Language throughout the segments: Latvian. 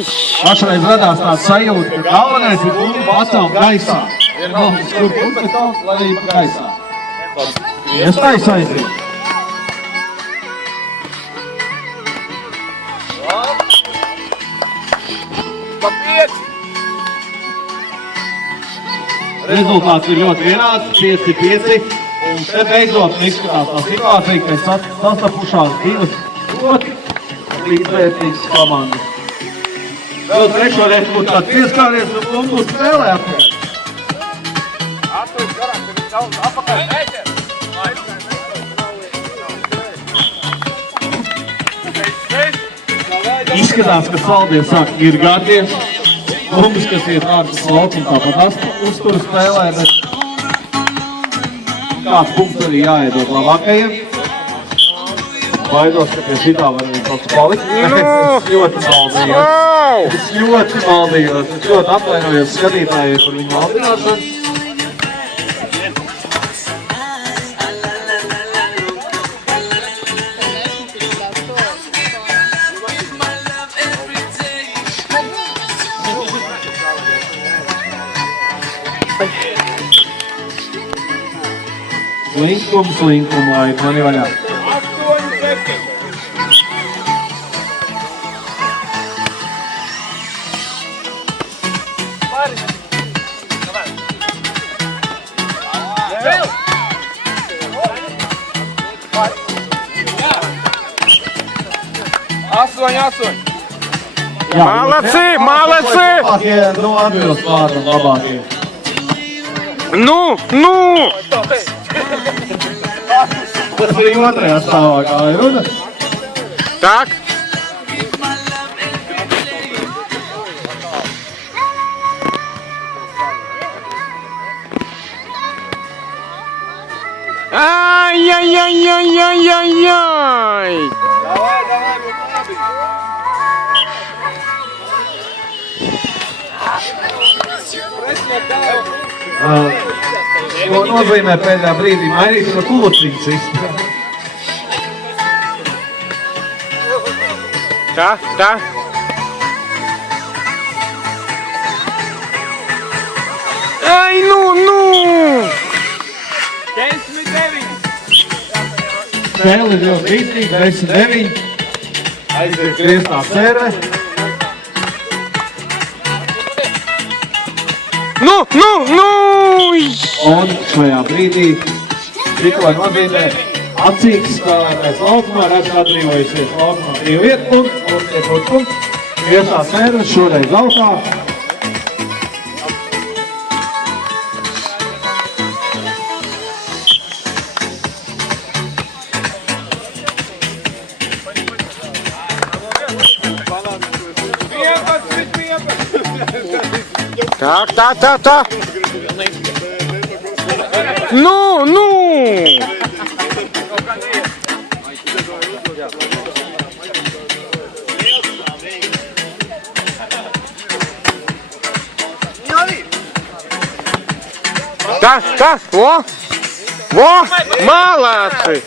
Pašreiz radās tāds sajūta, ka galvenais ir bumbu pacelt gaisā. Vienalga, kur bumbu celt, lai arī pa gaisā. Iestājas aiziet. Rezultāts ir ļoti vienāds, 5-5. Un te beidzot izskatās tā situācija, ka ir sastapušās divas ļoti līdzvērtīgas komandas. Vēl trešo reizi būtu tāds pieskāries un bumbu spēlē atpakaļ. Izskatās, ka saldie sāk ķirgāties. Bumbas, kas iet ārpus laukuma, tāpat uzturu spēlē, bet kāds punkts arī jāiedod labākajiem. Baidos, ka pie šitā var arī kaut kas palikt. Es ļoti maldījos. Es ļoti atvainojos skatītājiem par viņu maldināšanu. Slinkumu, lai mani vaļā. Astoņi. Молодцы! Nu, atbilst vārdam labākie. Nu! Tas arī otrajā stāvā, kā ir runa. Так. Ай-яй-яй-яй-яй-яй-яй! Ko nozīmē pēdējā brīdī mainīt no kulociņas izspēlēt? Tā. Ai, nu! 10-9. Spēle ir ļoti rītīga, 10-9. Aiziet grieztā sērve. Nu! Un šajā brīdī tikko nozīmē acīgs spēlētājs laukumā, redz atbrīvojusies laukumā 3 vietpunkti, un tie būtu punkti. Grieztā sērve šoreiz augstā. Tā. Nu! Tā, vo, молодцы!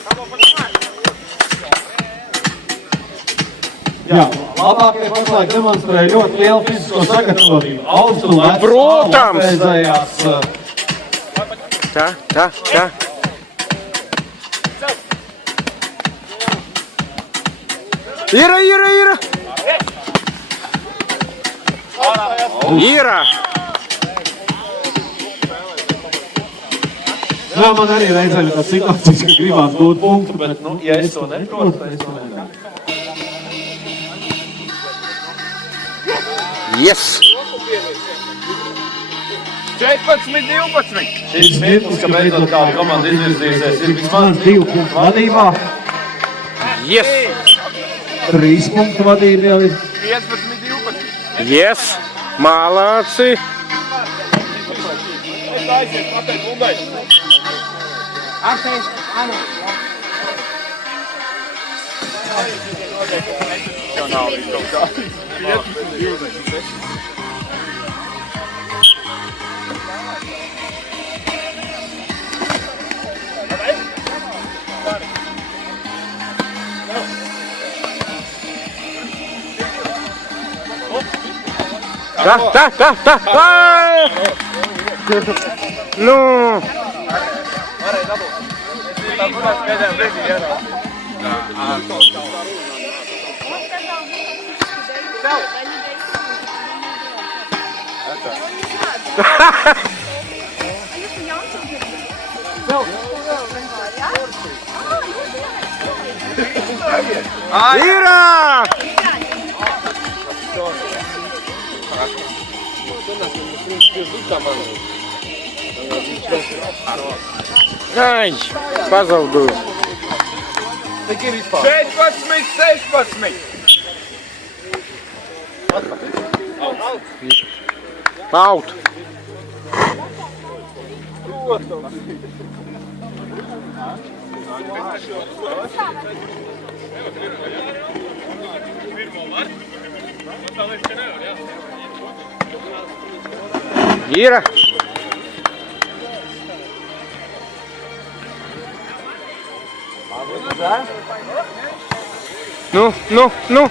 Jā, labākie pašlaik demonstrēja ļoti lielu fizisko sagatavotību. Augstu lecu, Protams! apēzējās. Tā. Ира! Jā, man arī reizēm ir tā situācijas, ka gribās dot punktu, bet, ja es to neprotu, tad es to nedaru. Yes! 14-12. Šis mirklis, ka beidzot kāda komanda izvirzīsies, ir vismaz 2 punktu vadībā. Yes! 3 punktu vadība jau ir. 15-12. Yes! Молодцы! Tā! Ai! Nu! Ира! Ai, pazaudēju. 16. Out. Ира. Ну.